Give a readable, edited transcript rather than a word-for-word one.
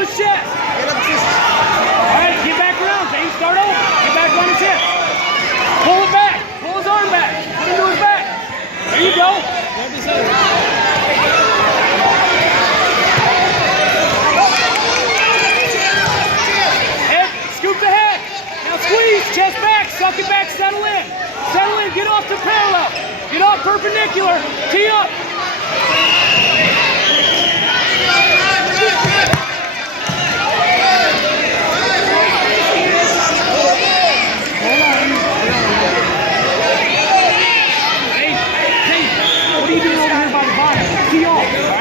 his chest. All right, get back around, Zane. Start over. Get back on his hips. Pull it back. Pull his arm back. Put him to his back. There you go. Head, scoop the head. Now squeeze, chest back, suck it back, settle in. Settle in, get off to parallel. Get off perpendicular. Tee up. What are you doing over here by the bottom? Tee off.